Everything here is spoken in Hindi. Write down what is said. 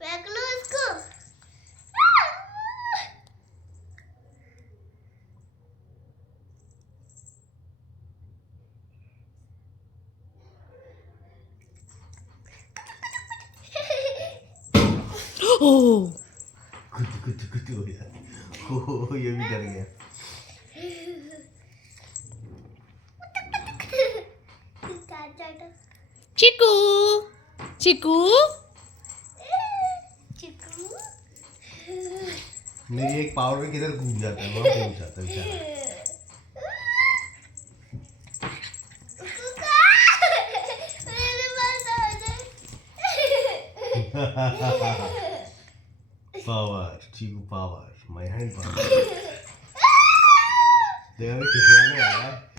फेंक लो इसको। ओह कुछ हो गया। ओह ये भी डर गया। चिकू चिकू चिकू नहीं एक पावर किधर घूम जाता है वहाँ पहुँच जाता है बेचारा। पावर चीकू पावर मैं है पावर। देखो खिसियाने वाला है।